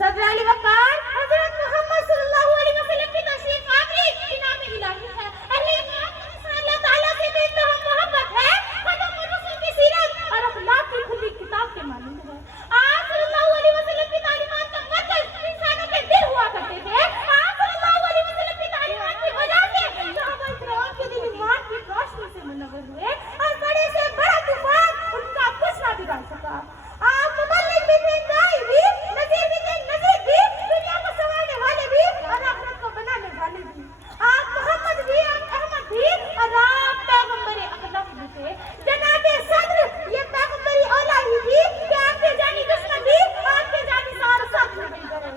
صدر علی وقار حضرت محمد صلی اللہ علیہ وسلم کی تشریف آوری انعام الہی ہے. اہل ایمان سے اللہ تعالیٰ سے بے انتہا محبت ہے. ختم الرسل کی سیرت اور اخلاق کی کھلی کتاب کے مانند ہے. آپ صلی اللہ علیہ وسلم کی تعلیمات کا مرکز انسانوں کے دل ہوا کرتے تھے. آپ صلی اللہ علیہ وسلم کی تعلیمات کی وجہ سے صحابہ کرام کے دل ایمان کی روشنی سے منور ہوئے اور بڑے سے بڑا طوفان ان کا کچھ نہ بگاڑ سکا. آپ مبلغ بھی تھے، داعی بھی، نذیر بھی تھے، نذیر بھی، دنیا کو سنوارنے والے بھی اور آخرت کو بنانے والے بھی. آپ محمد بھی، آپ احمد بھی اور آپ پیغمبر اقدم بھی تھے. جناب صدر یہ پیغمبری اولا ہی تھی کہ آپ کے جانی دشمن بھی آپ کے جانی سارے ساتھ میں مل گئے.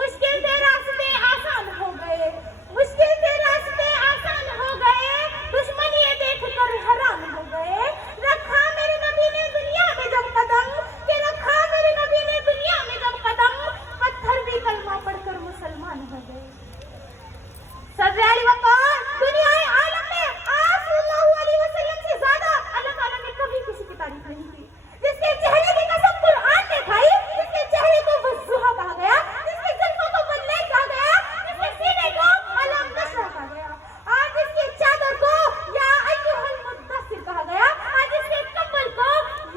مشکل سے راستے آسان ہو گئے، مشکل سے راستے آسان ہو گئے، دشمن یہ دیکھ کر حیران ہو گئے. رکھا میرے نبی نے دنیا میں جب قدم، کہ رکھا میرے نبی نے دنیا میں جب قدم، پتھر بھی کلمہ پڑھ کر مسلمان ہو گئے. صدر علی وقار دنیا عالم میں آپ صلی اللہ علیہ وسلم سے زیادہ اللہ تعالیٰ نے کبھی کسی کی تعریف نہیں کی. جس کے چہرے کی قسم قرآن نے کھائی، جس کے چہرے کو وضحا کہا گیا، جس کے زلفوں کو واللیل کہا گیا، جس کے سینے کو علم نشرہ کہا گیا، اور جس کی چادر کو یا ایھا المدثر کہا گیا، اور جس کے کمبل کو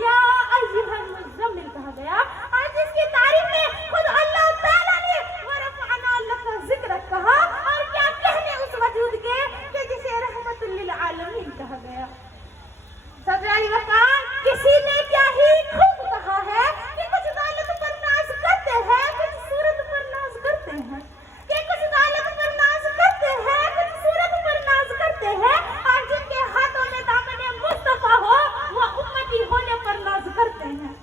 یا ایھا المزمل کہا گیا، اور جس کی تعریف میں خود اللہ تعالیٰ نے ورفعنا لک ذکرک کہا، اور کیا کہنے اس وجود کے کہ جسے رحمت للعالمین کہا گیا. صدر علی وقار کسی نے کیا ہی خوب کہا ہے کہ کچھ دولت پر ناز کرتے ہیں، کچھ صورت پر ناز کرتے ہیں، کہ کچھ دولت پر ناز کرتے ہیں، کچھ صورت پر ناز کرتے ہیں، اور جن کے ہاتھوں میں دامن مصطفیٰ ہو وہ امتی ہونے پر ناز کرتے ہیں.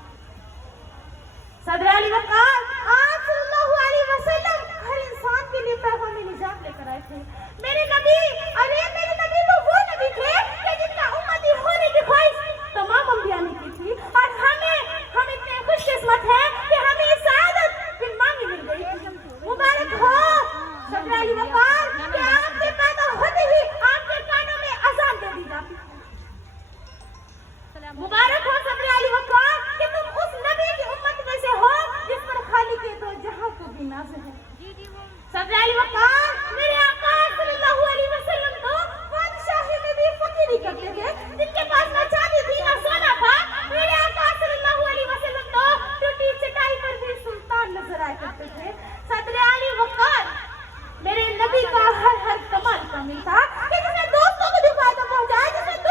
صدر علی وقار آپ صلی اللہ علیہ وسلم ہر انسان کے لیے پیغام نجات لے کر آئے تھے. میرے نبی، ارے میرے نبی تو وہ نبی تھے کہ جن کا امتی ہونے کی خواہش تمام انبیاء نے کی تھی، اور ہم اتنے خوش قسمت ہیں کہ ہمیں سعادت بن مانگی مل گئی. مبارک ہو صدر علی وقار کہ آپ کے پیدا ہوتے ہی آپ کے کانوں میں اذان دے دی جاتی. مبارک ہو صدر علی وقار کہ تم اس نبی کی امت میں سے ہو جس پر خالق کے دو جہاں کو بھی ناز ہے. صدر علی وقار میرے آقا صلی اللہ علیہ وسلم تو بادشاہی میں بھی فقیری کرتے تھے، جن کے پاس نہ چاندی تھی نہ سونا تھا. میرے آقا صلی اللہ علیہ وسلم تو ٹوٹی چٹائی پر بھی سلطان نظر آیا کرتے تھے. صدر علی وقار میرے نبی کا ہر کمال کامل تھا کہ جسے دوستوں کو بھی فائدہ پہنچائے، جسے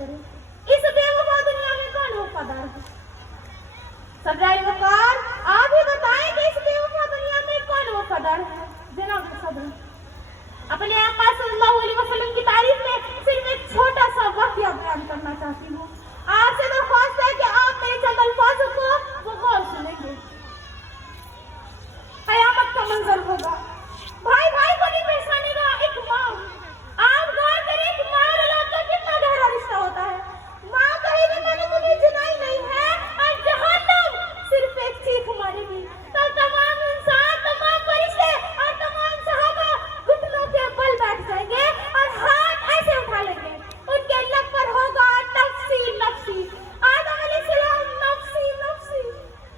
करे। इस बेवफा दुनिया में कौन वफादार है? सदर वकार आप ही बताएं कि इस बेवफा दुनिया में कौन वफादार है? जनाब सदर, अपने आका सल्लल्लाहु अलैहि वसल्लम की तारीफ में सिर्फ एक छोटा सा वाकया बयान करना चाहती हूँ। आपसे दरख्वास्त है कि आप मेरे चंद अल्फाजों को गौर सुनेंगे। कयामत का मंजर होगा, भाई भाई को नहीं पहचानेगा एक माँ। आप गौर करें कि माँ और औलाद का कितना गहरा रिश्ता होता है। माँ कहेगी मैंने तुम्हें जुदाई नहीं है, और जहन्नम सिर्फ एक चीख मारेगी तो तमाम इंसान, तमाम फरिश्ते और तमाम सहाबा घुटनों के बल बैठ जाएंगे और हाथ ऐसे उठा लेंगे। उनके लब पर होगा नफ्सी नफ्सी। आदम अलैहिस्सलाम नफ्सी नफ्सी,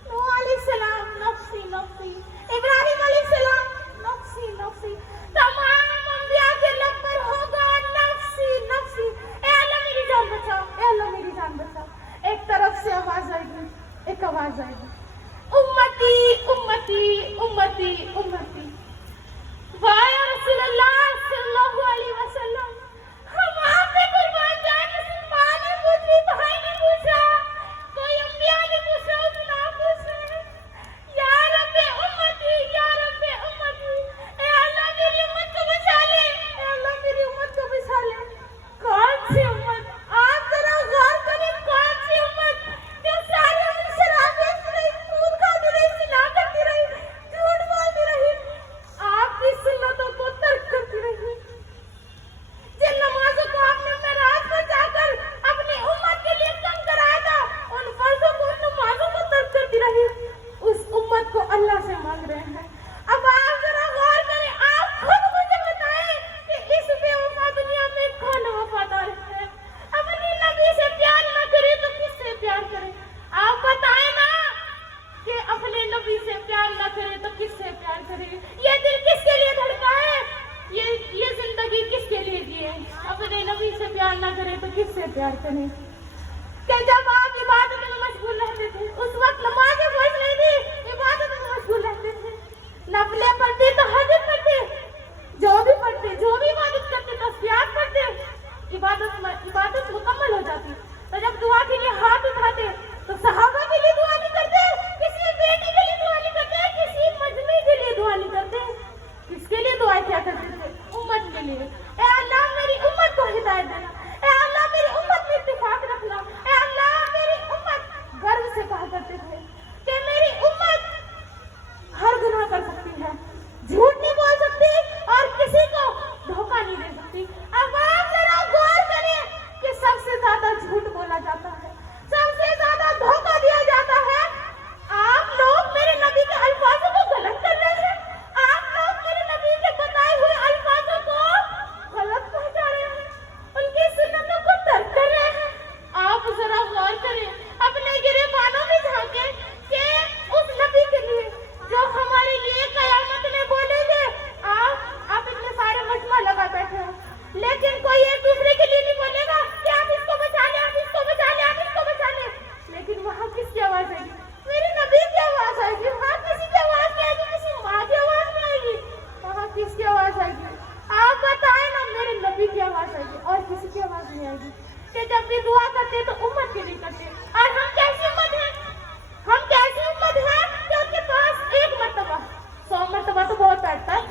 नूह अलैहिस्सलाम नफ्सी नफ्सी, इब्राहिम अलैहिस्सलाम नफ्सी नफ्सी। तमाम अंबिया के लब पर होगा नफ्सी नफ्सी। ए अल्लाह मेरी जान बचाओ, ए अल्लाह मेरी जान बचाओ। एक तरफ से आवाज आएगी, एक आवाज आएगी, उम्मती उम्मती उम्मती उम्मती। वाह या रसूलल्लाह सल्लल्लाहु अलैहि वसल्लम, हम आप पे कुर्बान जाए। किसी माँ ने पूछी, भाई ने पूछा, कोई अंबिया ने पूछा, उतना पूछ रहे हैं या रब्बे उम्मती, या रब्बे उम्मती। ए अल्लाह मेरी उम्मत को बचा ले, ए अल्लाह मेरी उम्मत को बचा ले। कौन सी उम्मत? आप जरा गौर करें, कौन सी उम्मत जो सारे दिन शराब पीती रही, दूध खाती रही, जिना करती रही, झूठ बोलती रही, आपकी सुन्नतों को तर्क करती रही, जिन नमाजों को आपने मेराज पर जाकर अपनी उम्मत के लिए कम कराया था, उन फर्जों को, उन नमाजों को तर्क करती रही। उस उम्मत को अल्लाह से मांग रहे हैं। अब आप जरा गौर करें, आप खुद मुझे बताएं कि इस बेवफा दुनिया में कौन वफादार है? अपने नबी से प्यार न करे तो किससे प्यार करे? आप बताएं ना कि अपने नबी से प्यार न करे तो किससे प्यार करे? ये दिल किसके लिए धड़का है? ये जिंदगी किसके लिए जिए? अपने नबी से प्यार न करे तो किससे प्यार करे? कि जब आप इबादत में मशगूल रहते थे, उस वक्त नमाज़ें फर्ज नहीं थी, इबादत में मशगूल रहते थे, नफले पढ़ते, तहज्जुद पढ़ते, जो भी पढ़ते, जो भी इबादत करते, तस्बीहात पढ़ते, इबादत मुकम्मल हो जाती। तो जब दुआ के लिए हाथ उठाते तो सहाबा के लिए दुआ नहीं करते, किसी बेटे के लिए दुआ नहीं करते, किसी मजमे के लिए दुआ नहीं करते। किसके लिए दुआ क्या करते थे? उम्मत के लिए। ए अल्लाह मेरी उम्मत को हिदायत देना, ए अल्लाह मेरी उम्मत में इत्तिफाक रखना, ए अल्लाह मेरी उम्मत। गर्व से कहा करते थे कि मेरी उम्मत हर गुनाह कर सकती है, झूठ नहीं बोल सकती और किसी को धोखा नहीं दे सकती। अब आप जरा गौर करें कि सबसे ज्यादा झूठ बोला जाता है, सबसे ज्यादा धोखा दिया जाता है। आप लोग मेरे नबी के अल्फाजों को गलत कर रहे हैं, आप लोग मेरे नबी के बताए हुए अल्फाजों को गलत पहुंचा रहे हैं, उनकी सुन्नतों को तर्क कर रहे हैं। आप जरा गौर करें, अपने गिरेबानों में झांकें कि उस नबी के लिए जो हमारे लिए कयामत में बोलेंगे। आप इतने सारे मजमा लगा बैठे हो, लेकिन कोई एक दूसरे के लिए नहीं बोलेगा कि आप इसको बचा लें, आप इसको बचा लें, आप इसको बचा लें। लेकिन वहाँ किसकी आवाज आएगी? मेरे नबी की आवाज आएगी। वहाँ किसी की आवाज नहीं आएगी, किसी माँ की आवाज नहीं आएगी। वहाँ किसकी आवाज आएगी? आप बताएं ना, मेरे नबी की आवाज आएगी और किसी की आवाज नहीं आएगी। कि जब भी दुआ करते तो उम्मत के लिए करते। और हम कैसी उम्मत है? हम कैसी उम्मत है कि उनके पास एक मर्तबा, 100 मर्तबा तो बहुत बैठता है,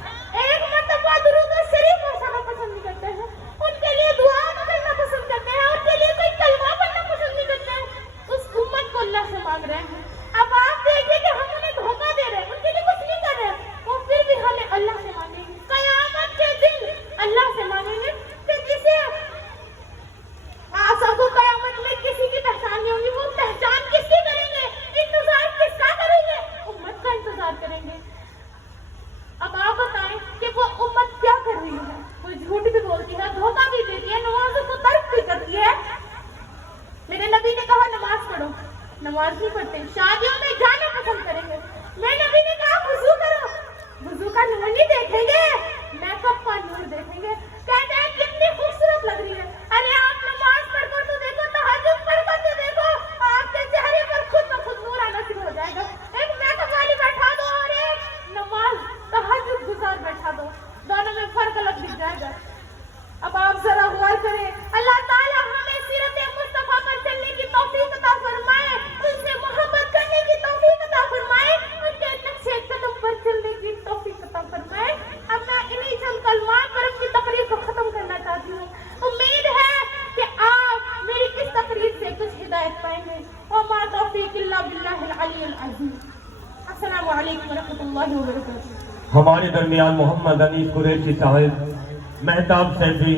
एक मर्तबा दुरूद शरीफ पढ़ना पसंद नहीं करते हैं, उनके लिए दुआ करना पसंद करते हैं, उनके लिए कोई कलमा पढ़ना पसंद नहीं करते हैं। उस उम्मत को अल्लाह से मांग रहे हैं। अब आप देखिए कि हम उन्हें धोखा दे रहे हैं, उनके लिए कुछ नहीं कर रहे हैं, वो फिर भी हमें अल्लाह से मांगेंगे। कयामत के दिन अल्लाह से मांगेंगे। फिर किसे? आप सबको कयामत में किसी की पहचान नहीं होगी। वो पहचान किसकी करेंगे? इंतजार किसका करेंगे? उम्मत का इंतजार करेंगे। अब आप बताएं कि वो उम्मत क्या कर रही है? कोई झूठ भी बोलती है, धोखा भी देती है, नमाजों को तर्क भी करती है। मेरे नबी ने कहा नमाज पढ़ो, नमाज नहीं पढ़ते, शादियों में जाना पसंद करेंगे। मेरे नबी ने कहा वुजू करो, वुजू का नूर नहीं देखेंगे, मेकअप का नूर देखेंगे। कहते हैं कितनी खूबसूरत लग रही है। अरे आप नमाज पढ़कर तो देखो, तहज्जुद पढ़कर तो देखो, आपके चेहरे पर खुद ब खुद नूर आना शुरू हो जाएगा। एक मेकअप वाली बैठा दो और एक नमाज तहज्जुद गुजार बैठा दो, दोनों में फर्क अलग दिख जाएगा। अब आप जरा गौर करें, अल्लाह ताला हमें सीरत مزید سے کچھ ہدایت پائیں گے. وما توفیق الا باللہ العلی العظیم. السلام علیکم ورحمۃ اللہ وبرکاتہ. ہمارے درمیان محمد انیس قریشی صاحب، مہتاب سیفی